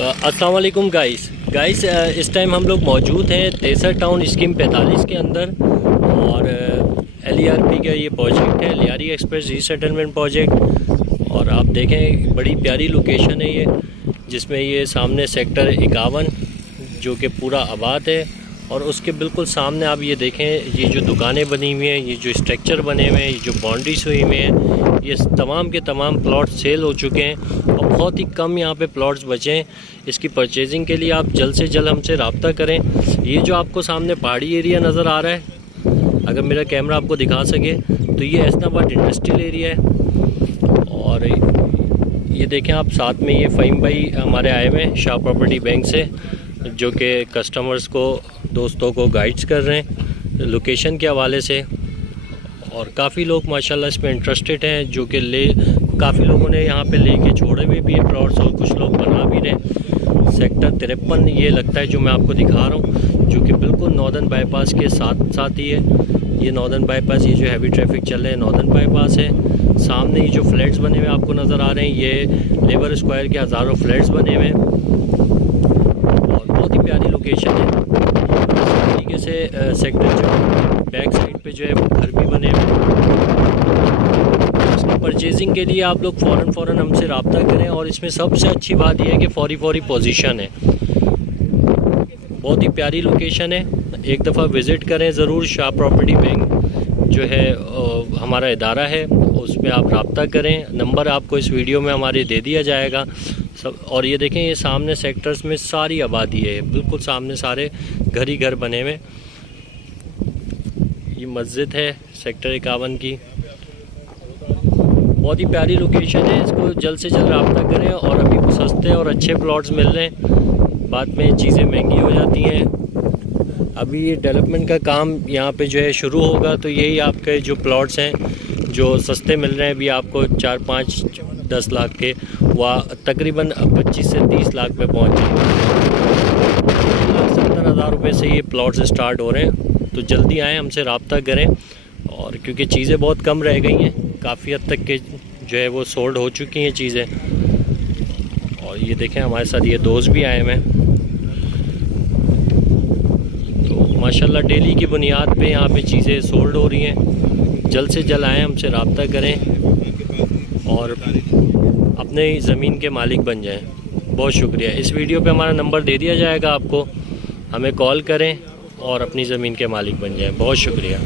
अस्सलाम वालेकुम गाइस, इस टाइम हम लोग मौजूद हैं तेसर टाउन स्कीम 45 के अंदर। और LERP का ये प्रोजेक्ट है, लियारी एक्सप्रेस रीसेटलमेंट प्रोजेक्ट। और आप देखें बड़ी प्यारी लोकेशन है ये, जिसमें ये सामने सेक्टर 51 जो कि पूरा आबाद है, और उसके बिल्कुल सामने आप ये देखें, ये जो दुकानें बनी हुई हैं, ये जो स्ट्रक्चर बने हुए हैं, ये जो बाउंड्रीज हुई हुई हैं, ये तमाम के तमाम प्लॉट सेल हो चुके हैं और बहुत ही कम यहाँ पे प्लॉट्स बचे हैं। इसकी परचेजिंग के लिए आप जल्द से जल्द हमसे रब्ता करें। ये जो आपको सामने पहाड़ी एरिया नज़र आ रहा है, अगर मेरा कैमरा आपको दिखा सके तो ये एसनाबाद इंडस्ट्रियल एरिया है। और ये देखें आप, साथ में ये फ़हीम भाई हमारे आए हुए हैं शाह प्रॉपर्टी बैंक से, जो कि कस्टमर्स को, दोस्तों को गाइड्स कर रहे हैं लोकेशन के हवाले से। और काफ़ी लोग माशाल्लाह इस पे इंटरेस्टेड हैं, जो कि काफ़ी लोगों ने यहाँ पे लेके छोड़े हुए भी है प्लॉट्स, और कुछ लोग बना भी रहे। सेक्टर 53 ये लगता है जो मैं आपको दिखा रहा हूँ, जो कि बिल्कुल नॉर्दर्न बाईपास के साथ ही है। ये नॉर्दर्न बाईपास, ये जो हैवी ट्रैफिक चल रहा है नॉर्दर्न बाईपास है। सामने ये जो फ्लैट्स बने हुए आपको नज़र आ रहे हैं, ये लेबर स्क्वायर के हज़ारों फ्लैट्स बने हुए हैं और बहुत ही प्यारी लोकेशन है। इस तरीके से सेक्टर जो बैक साइड पे जो है वो घर भी बने हुए हैं। इसकी परचेजिंग के लिए आप लोग फ़ौरन हमसे रब्ता करें। और इसमें सबसे अच्छी बात यह है कि फौरी पोजीशन है, बहुत ही प्यारी लोकेशन है। एक दफ़ा विज़िट करें ज़रूर। शाह प्रॉपर्टी बैंक जो है हमारा इदारा है, उस पर आप रब्ता करें। नंबर आपको इस वीडियो में हमारे दे दिया जाएगा सब। और ये देखें, ये सामने सेक्टर्स में सारी आबादी है, बिल्कुल सामने सारे घर ही घर बने हुए। ये मस्जिद है सेक्टर 51 की, बहुत ही प्यारी लोकेशन है। इसको जल्द से जल्द रब्ता करें। और अभी सस्ते और अच्छे प्लॉट्स मिल रहे हैं, बाद में चीज़ें महंगी हो जाती हैं। अभी ये डेवलपमेंट का काम यहाँ पे जो है शुरू होगा, तो यही आपके जो प्लॉट्स हैं जो सस्ते मिल रहे हैं अभी आपको 4, 5, 10 लाख के, वह तकरीबन 25 से 30 लाख पे पहुँच जाएंगे। 70,000 रुपये से ये प्लॉट्स स्टार्ट हो रहे हैं। तो जल्दी आएँ, हमसे रब्ता करें। और क्योंकि चीज़ें बहुत कम रह गई हैं, काफ़ी हद तक के जो है वो सोल्ड हो चुकी हैं चीज़ें। और ये देखें, हमारे साथ ये दोस्त भी आए हुए हैं। तो माशाल्लाह डेली की बुनियाद पे यहाँ पे चीज़ें सोल्ड हो रही हैं। जल्द से जल्द आएँ, हमसे रब्ता करें और अपने ज़मीन के मालिक बन जाएं। बहुत शुक्रिया। इस वीडियो पे हमारा नंबर दे दिया जाएगा आपको, हमें कॉल करें और अपनी ज़मीन के मालिक बन जाएं। बहुत शुक्रिया।